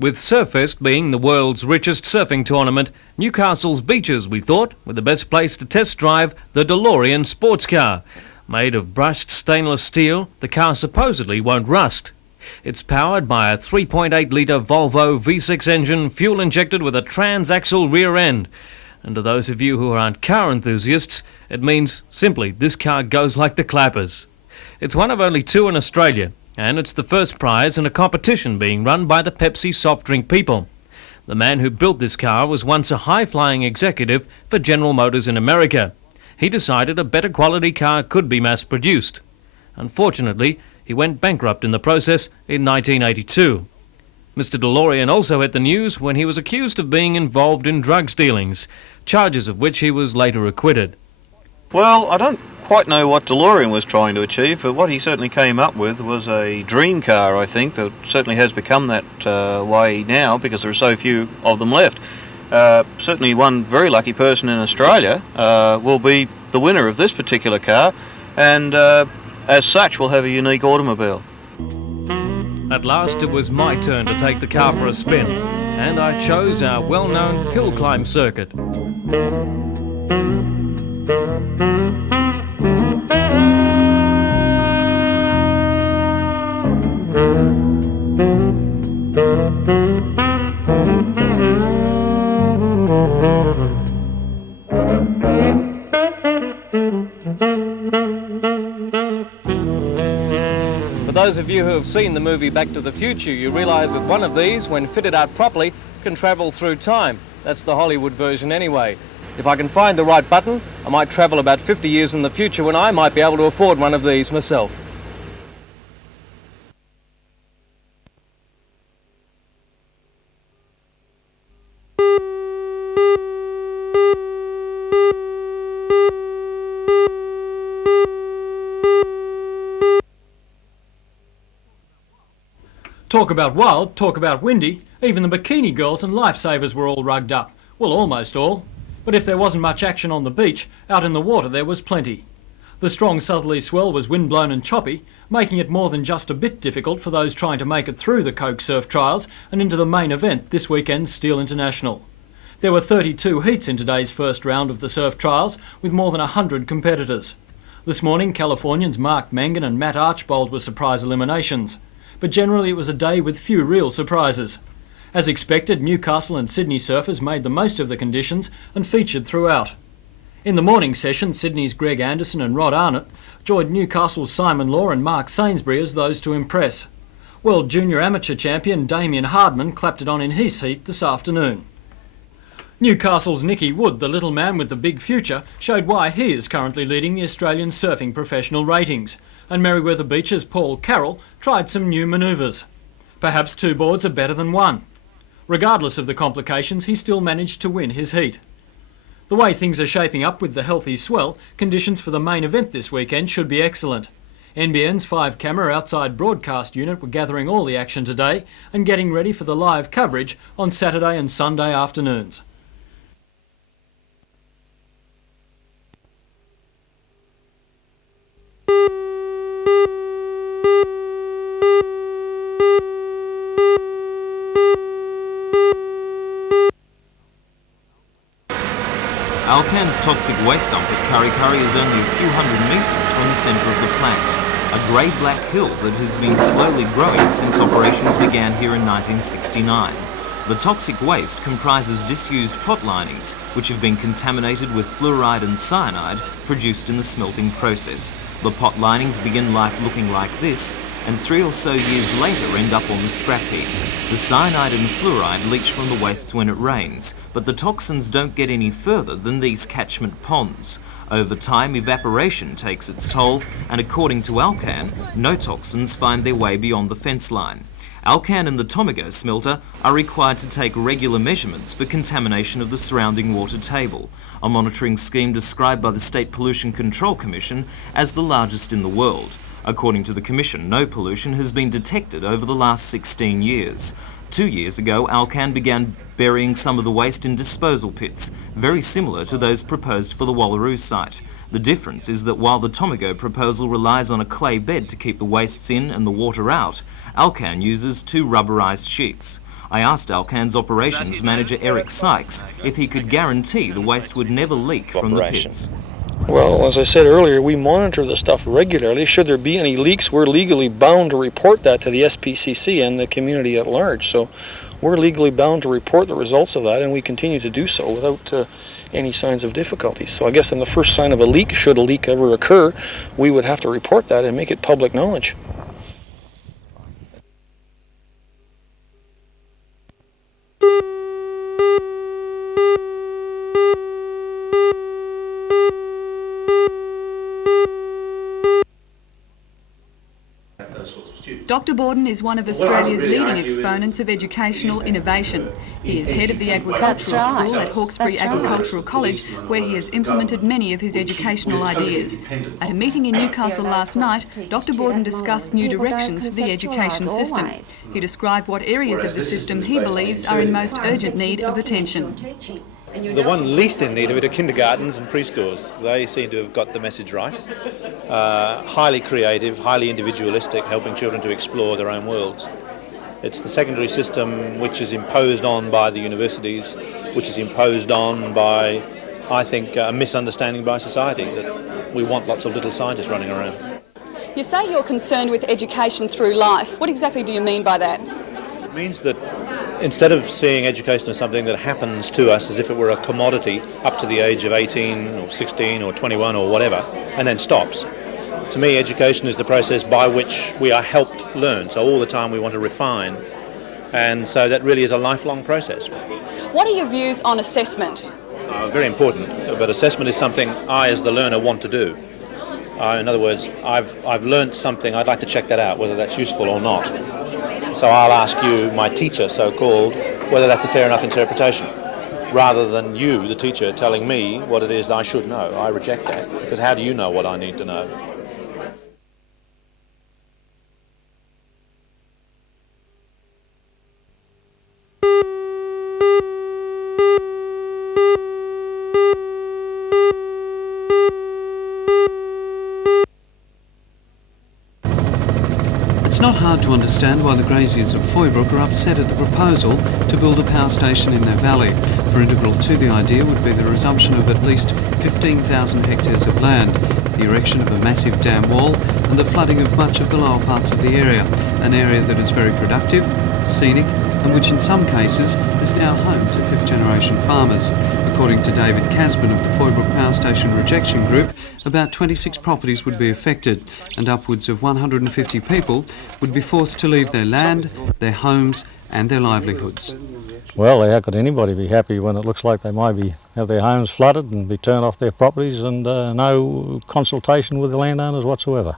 With Surfest being the world's richest surfing tournament, Newcastle's beaches, we thought, were the best place to test drive the DeLorean sports car. Made of brushed stainless steel, the car supposedly won't rust. It's powered by a 3.8-litre Volvo V6 engine, fuel injected with a transaxle rear end. And to those of you who aren't car enthusiasts, it means simply this car goes like the clappers. It's one of only two in Australia, and it's the first prize in a competition being run by the Pepsi soft drink people. The man who built this car was once a high-flying executive for General Motors in America. He decided a better quality car could be mass-produced. Unfortunately, he went bankrupt in the process in 1982. Mr. DeLorean also hit the news when he was accused of being involved in drugs dealings, charges of which he was later acquitted. Well, I don't quite know what DeLorean was trying to achieve, but what he certainly came up with was a dream car, I think, that certainly has become that way now because there are so few of them left. Certainly one very lucky person in Australia will be the winner of this particular car, and as such will have a unique automobile. At last it was my turn to take the car for a spin, and I chose our well-known hill climb circuit. For those of you who have seen the movie Back to the Future, you realise that one of these, when fitted out properly, can travel through time. That's the Hollywood version anyway. If I can find the right button, I might travel about 50 years in the future when I might be able to afford one of these myself. Talk about wild, talk about windy. Even the bikini girls and lifesavers were all rugged up. Well, almost all. But if there wasn't much action on the beach, out in the water there was plenty. The strong southerly swell was windblown and choppy, making it more than just a bit difficult for those trying to make it through the Coke Surf Trials and into the main event, this weekend's Steel International. There were 32 heats in today's first round of the Surf Trials, with more than 100 competitors. This morning, Californians Mark Mangan and Matt Archbold were surprise eliminations. But generally it was a day with few real surprises. As expected, Newcastle and Sydney surfers made the most of the conditions and featured throughout. In the morning session, Sydney's Greg Anderson and Rod Arnott joined Newcastle's Simon Law and Mark Sainsbury as those to impress. World Junior Amateur Champion Damien Hardman clapped it on in his heat this afternoon. Newcastle's Nicky Wood, the little man with the big future, showed why he is currently leading the Australian surfing professional ratings. And Merewether Beach's Paul Carroll tried some new manoeuvres. Perhaps two boards are better than one. Regardless of the complications, he still managed to win his heat. The way things are shaping up with the healthy swell, conditions for the main event this weekend should be excellent. NBN's 5-camera outside broadcast unit were gathering all the action today and getting ready for the live coverage on Saturday and Sunday afternoons. Alcan's toxic waste dump at Kurri Kurri is only a few hundred metres from the centre of the plant, a grey-black hill that has been slowly growing since operations began here in 1969. The toxic waste comprises disused pot linings, which have been contaminated with fluoride and cyanide produced in the smelting process. The pot linings begin life looking like this, and 3 or so years later end up on the scrap heap. The cyanide and fluoride leach from the wastes when it rains, but the toxins don't get any further than these catchment ponds. Over time, evaporation takes its toll, and according to Alcan, no toxins find their way beyond the fence line. Alcan and the Tomago smelter are required to take regular measurements for contamination of the surrounding water table, a monitoring scheme described by the State Pollution Control Commission as the largest in the world. According to the Commission, no pollution has been detected over the last 16 years. 2 years ago, Alcan began burying some of the waste in disposal pits, very similar to those proposed for the Wallaroo site. The difference is that while the Tomago proposal relies on a clay bed to keep the wastes in and the water out, Alcan uses 2 rubberised sheets. I asked Alcan's operations manager Eric Sykes if he could guarantee the waste would never leak from the pits. Well, as I said earlier, we monitor the stuff regularly. Should there be any leaks, we're legally bound to report that to the SPCC and the community at large. So we're legally bound to report the results of that, and we continue to do so without any signs of difficulty. So I guess in the first sign of a leak, should a leak ever occur, we would have to report that and make it public knowledge. Dr Borden is one of Australia's leading exponents of educational innovation. He is head of the agricultural school at Hawkesbury Agricultural College, where he has implemented many of his educational ideas. At a meeting in Newcastle last night, Dr Borden discussed new directions for the education system. He described what areas of the system he believes are in most urgent need of attention. The one least in need of it are kindergartens and preschools. They seem to have got the message right. Highly creative, highly individualistic, helping children to explore their own worlds. It's the secondary system which is imposed on by the universities, which is imposed on by, I think, a misunderstanding by society that we want lots of little scientists running around. You say you're concerned with education through life. What exactly do you mean by that? It means that instead of seeing education as something that happens to us as if it were a commodity up to the age of 18 or 16 or 21 or whatever, and then stops, to me education is the process by which we are helped learn. So all the time we want to refine, and so that really is a lifelong process. What are your views on assessment? Very important, but assessment is something I as the learner want to do. In other words, I've learnt something, I'd like to check that out, whether that's useful or not. So I'll ask you, my teacher so-called, whether that's a fair enough interpretation, rather than you, the teacher, telling me what it is that I should know. I reject that, because how do you know what I need to know? It's not hard to understand why the graziers of Foybrook are upset at the proposal to build a power station in their valley, for integral to the idea would be the resumption of at least 15,000 hectares of land, the erection of a massive dam wall and the flooding of much of the lower parts of the area, an area that is very productive, scenic and which in some cases is now home to fifth-generation farmers. According to David Casbin of the Foybrook Power Station Rejection Group, about 26 properties would be affected and upwards of 150 people would be forced to leave their land, their homes and their livelihoods. Well, how could anybody be happy when it looks like they might have their homes flooded and be turned off their properties and no consultation with the landowners whatsoever?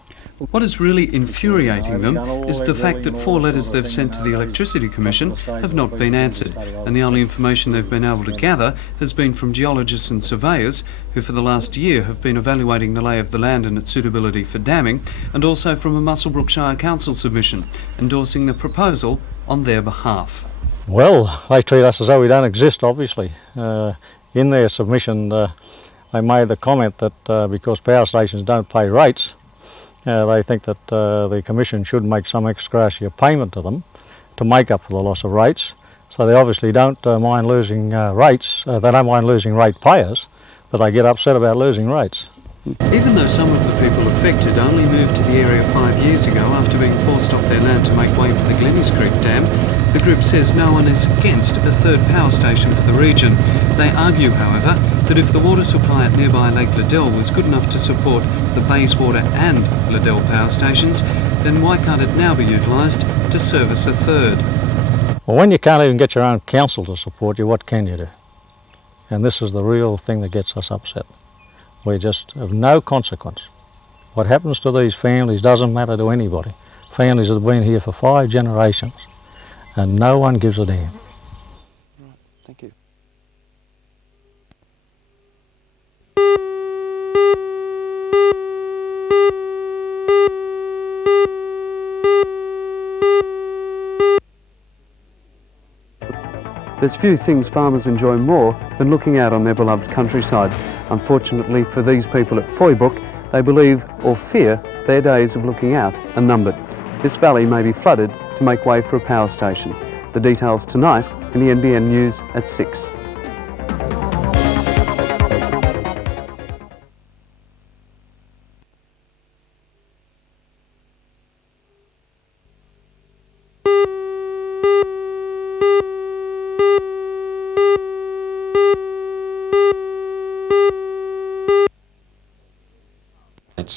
What is really infuriating them is the fact that 4 letters they've sent to the Electricity Commission have not been answered, and the only information they've been able to gather has been from geologists and surveyors who for the last year have been evaluating the lay of the land and its suitability for damming, and also from a Muswellbrook Shire Council submission endorsing the proposal on their behalf. Well, they treat us as though we don't exist, obviously. In their submission, they made the comment that because power stations don't pay rates, they think that the Commission should make some ex gratia payment to them to make up for the loss of rates. So they obviously don't mind losing rates. They don't mind losing rate payers, but they get upset about losing rates. Even though some of the people affected only moved to the area 5 years ago after being forced off their land to make way for the Glennies Creek Dam, the group says no one is against a third power station for the region. They argue, however, that if the water supply at nearby Lake Liddell was good enough to support the Bayswater and Liddell power stations, then why can't it now be utilised to service a third? Well, when you can't even get your own council to support you, what can you do? And this is the real thing that gets us upset. We're just of no consequence. What happens to these families doesn't matter to anybody. Families have been here for 5 generations and no one gives a damn. Right, thank you. There's few things farmers enjoy more than looking out on their beloved countryside. Unfortunately for these people at Foybrook, they believe or fear their days of looking out are numbered. This valley may be flooded to make way for a power station. The details tonight in the NBN News at 6.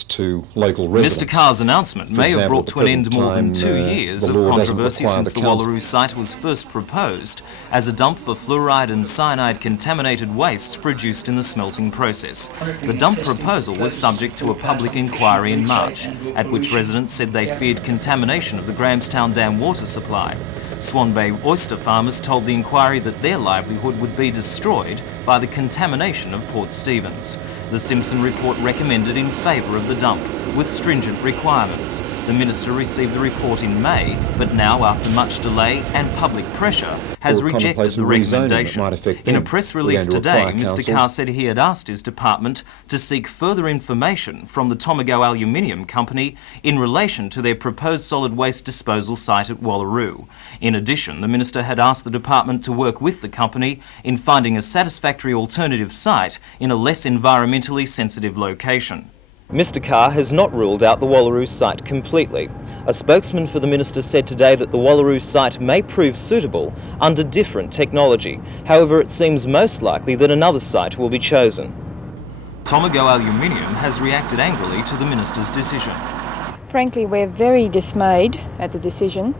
To local residents. Mr Carr's announcement may have brought to an end more than 2 time, years the of law doesn't controversy require since the the council- Wallaroo site was first proposed as a dump for fluoride and cyanide contaminated waste produced in the smelting process. The dump proposal was subject to a public inquiry in March, at which residents said they feared contamination of the Grahamstown Dam water supply. Swan Bay oyster farmers told the inquiry that their livelihood would be destroyed by the contamination of Port Stephens. The Simpson report recommended in favour of the dump, with stringent requirements. The Minister received the report in May, but now, after much delay and public pressure, has Ford rejected contemplates the rezoning that recommendation. might affect In a them. press We're release going to today, require Mr councils- Carr said he had asked his department to seek further information from the Tomago Aluminium Company in relation to their proposed solid waste disposal site at Wallaroo. In addition, the Minister had asked the department to work with the company in finding a satisfactory alternative site in a less environmentally sensitive location. Mr Carr has not ruled out the Wallaroo site completely. A spokesman for the Minister said today that the Wallaroo site may prove suitable under different technology. However, it seems most likely that another site will be chosen. Tomago Aluminium has reacted angrily to the Minister's decision. Frankly, we're very dismayed at the decision.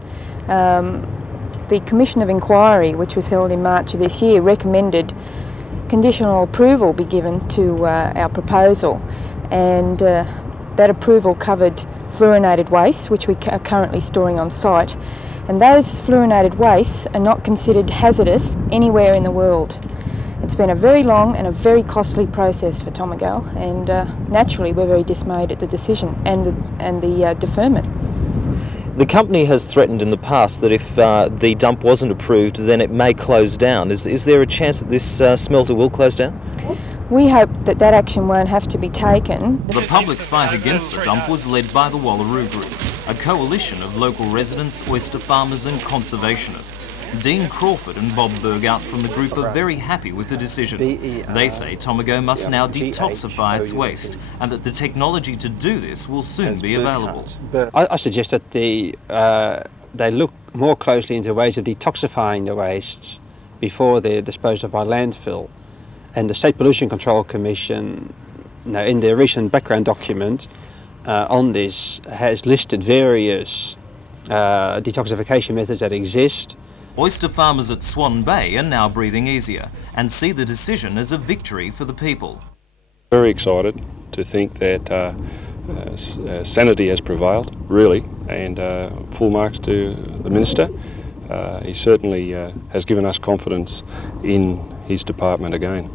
The Commission of Inquiry, which was held in March of this year, recommended conditional approval be given to our proposal, and that approval covered fluorinated waste, which we are currently storing on site, and those fluorinated wastes are not considered hazardous anywhere in the world. It's been a very long and a very costly process for Tomago, and naturally we're very dismayed at the decision and the deferment. The company has threatened in the past that if the dump wasn't approved, then it may close down. Is there a chance that this smelter will close down? We hope that that action won't have to be taken. The public fight against the dump was led by the Wallaroo Group, a coalition of local residents, oyster farmers and conservationists. Dean Crawford and Bob Bergout from the group are very happy with the decision. They say Tomago must now detoxify its waste and that the technology to do this will soon be available. I suggest that they look more closely into ways of detoxifying the wastes before they're disposed of by landfill. And the State Pollution Control Commission, in their recent background document on this, has listed various detoxification methods that exist. Oyster farmers at Swan Bay are now breathing easier and see the decision as a victory for the people. Very excited to think that sanity has prevailed, really, and full marks to the Minister. He certainly has given us confidence in his department again.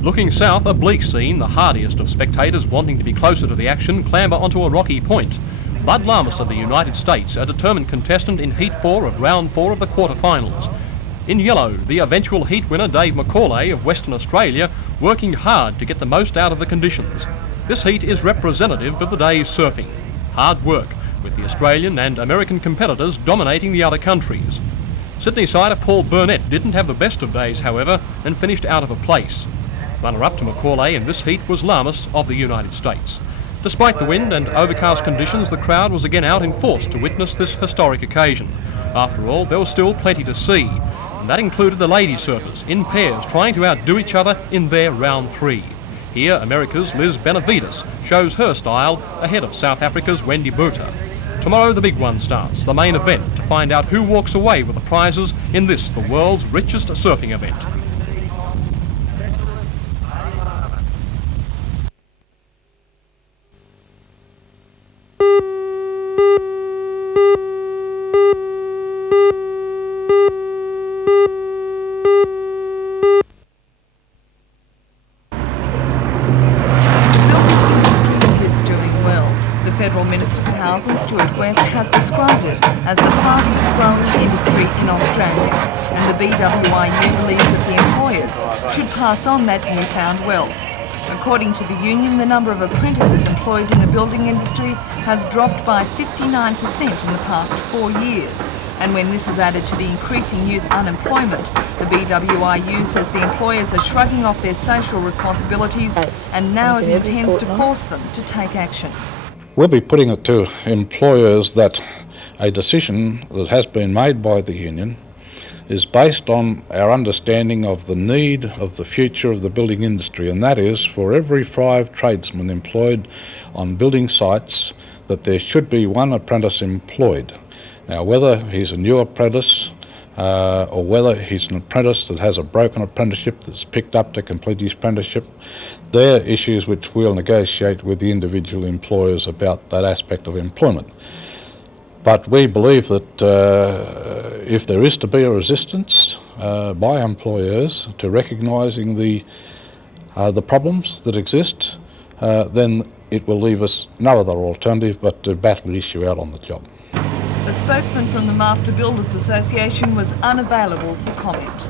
Looking south, a bleak scene, the hardiest of spectators wanting to be closer to the action clamber onto a rocky point. Bud Lamas of the United States, a determined contestant in Heat 4 of Round 4 of the quarterfinals. In yellow, the eventual heat winner Dave McCauley of Western Australia, working hard to get the most out of the conditions. This heat is representative of the day's surfing. Hard work, with the Australian and American competitors dominating the other countries. Sydney-sider Paul Burnett didn't have the best of days, however, and finished out of a place. Runner-up to Macaulay in this heat was Lamas of the United States. Despite the wind and overcast conditions, the crowd was again out in force to witness this historic occasion. After all, there was still plenty to see, and that included the lady surfers in pairs trying to outdo each other in their round 3. Here, America's Liz Benavides shows her style ahead of South Africa's Wendy Buta. Tomorrow the big one starts, the main event, to find out who walks away with the prizes in this, the world's richest surfing event. council, Stuart West, has described it as the fastest growing industry in Australia, and the BWIU believes that the employers should pass on that newfound wealth. According to the union, the number of apprentices employed in the building industry has dropped by 59% in the past 4 years. And when this is added to the increasing youth unemployment, the BWIU says the employers are shrugging off their social responsibilities, and now it intends to force them to take action. We'll be putting it to employers that a decision that has been made by the union is based on our understanding of the need of the future of the building industry, and that is for every 5 tradesmen employed on building sites that there should be 1 apprentice employed. Now, whether he's a new apprentice or whether he's an apprentice that has a broken apprenticeship that's picked up to complete his apprenticeship, they're issues which we'll negotiate with the individual employers about that aspect of employment. But we believe that if there is to be a resistance by employers to recognising the problems that exist, then it will leave us no other alternative but to battle the issue out on the job. A spokesman from the Master Builders Association was unavailable for comment.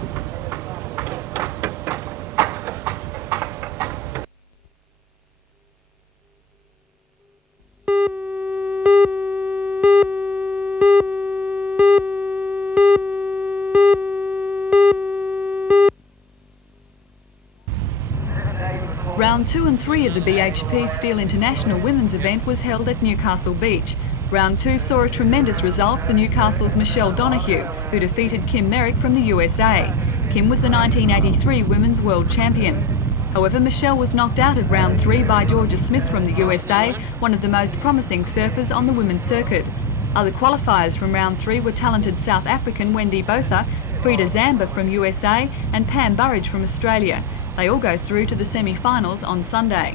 Round 2 and 3 of the BHP Steel International Women's event was held at Newcastle Beach. Round 2 saw a tremendous result for Newcastle's Michelle Donoghue, who defeated Kim Merrick from the USA. Kim was the 1983 Women's World Champion. However, Michelle was knocked out of round 3 by Georgia Smith from the USA, one of the most promising surfers on the women's circuit. Other qualifiers from round 3 were talented South African Wendy Botha, Frida Zamba from USA and Pam Burridge from Australia. They all go through to the semi-finals on Sunday.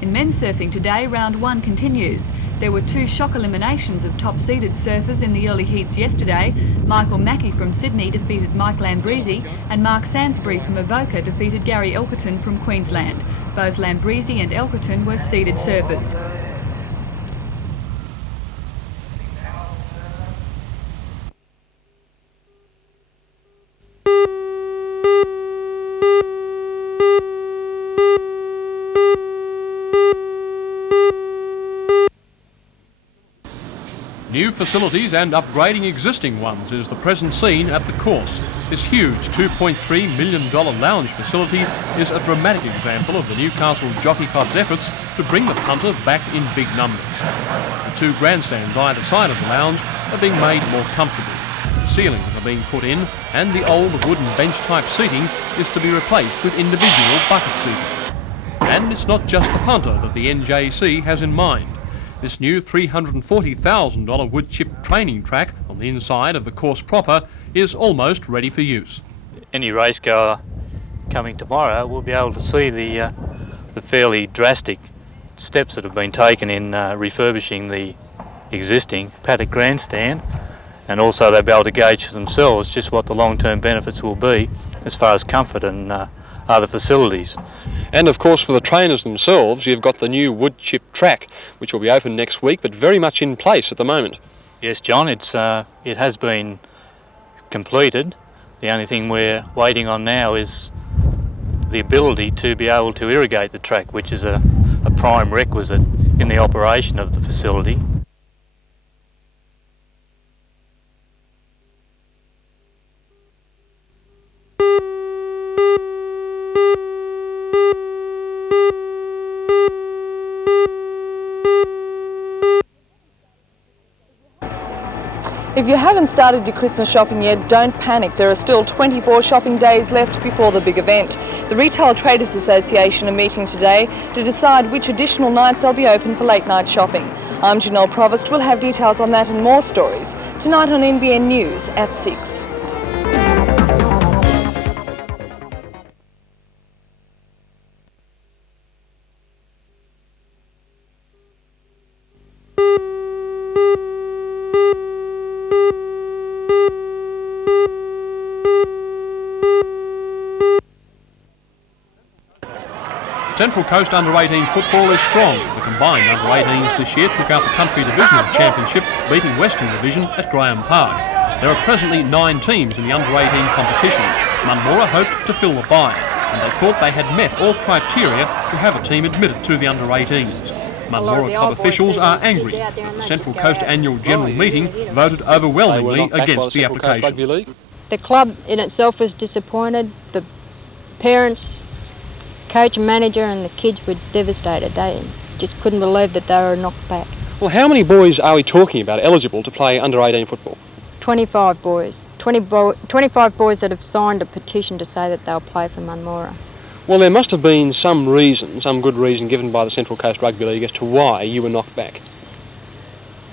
In men's surfing today, round 1 continues. There were 2 shock eliminations of top-seeded surfers in the early heats yesterday. Michael Mackey from Sydney defeated Mike Lambrisi, and Mark Sansbury from Avoca defeated Gary Elkerton from Queensland. Both Lambrisi and Elkerton were seeded surfers. New facilities and upgrading existing ones is the present scene at the course. This huge $2.3 million lounge facility is a dramatic example of the Newcastle Jockey Club's efforts to bring the punter back in big numbers. The 2 grandstands either side of the lounge are being made more comfortable. Ceilings are being put in, and the old wooden bench-type seating is to be replaced with individual bucket seating. And it's not just the punter that the NJC has in mind. This new $340,000 wood chip training track on the inside of the course proper is almost ready for use. Any racegoer coming tomorrow will be able to see the fairly drastic steps that have been taken in refurbishing the existing paddock grandstand, and also they'll be able to gauge for themselves just what the long-term benefits will be as far as comfort and other facilities. And of course for the trainers themselves, you've got the new wood chip track, which will be open next week, but very much in place at the moment. Yes, John, it has been completed. The only thing we're waiting on now is the ability to be able to irrigate the track, which is a prime requisite in the operation of the facility. If you haven't started your Christmas shopping yet, don't panic. There are still 24 shopping days left before the big event. The Retail Traders Association are meeting today to decide which additional nights they'll be open for late night shopping. I'm Janelle Provost. We'll have details on that and more stories tonight on NBN News at 6. Central Coast under-18 football is strong. The combined under-18s this year took out the Country Divisional Championship, beating Western Division at Graham Park. There are presently 9 teams in the under-18 competition. Munmorah hoped to fill the bye, and they thought they had met all criteria to have a team admitted to the under-18s. Munmorah club officials are angry, but the Central Coast annual general meeting voted overwhelmingly against the application. The club in itself was disappointed. The parents, coach and manager and the kids were devastated. They just couldn't believe that they were knocked back. Well, how many boys are we talking about eligible to play under-18 football? 25 boys. 25 boys that have signed a petition to say that they'll play for Munmorah. Well, there must have been some reason, some good reason given by the Central Coast Rugby League as to why you were knocked back.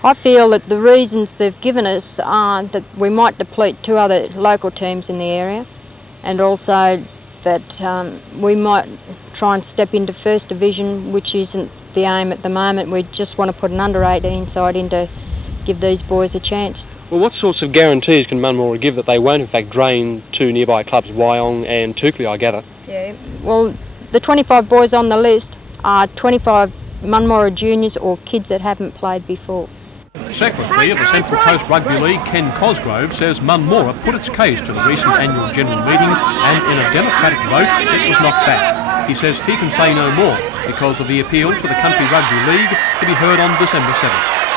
I feel that the reasons they've given us are that we might deplete 2 other local teams in the area, and also that we might try and step into First Division, which isn't the aim at the moment. We just want to put an under-18 side in to give these boys a chance. Well, what sorts of guarantees can Munmorah give that they won't in fact drain 2 nearby clubs, Wyong and Tukli, I gather? Yeah, well, the 25 boys on the list are 25 Munmorah juniors or kids that haven't played before. Secretary of the Central Coast Rugby League, Ken Cosgrove, says Munmorah put its case to the recent annual general meeting and in a democratic vote it was knocked back. He says he can say no more because of the appeal to the Country Rugby League to be heard on December 7th.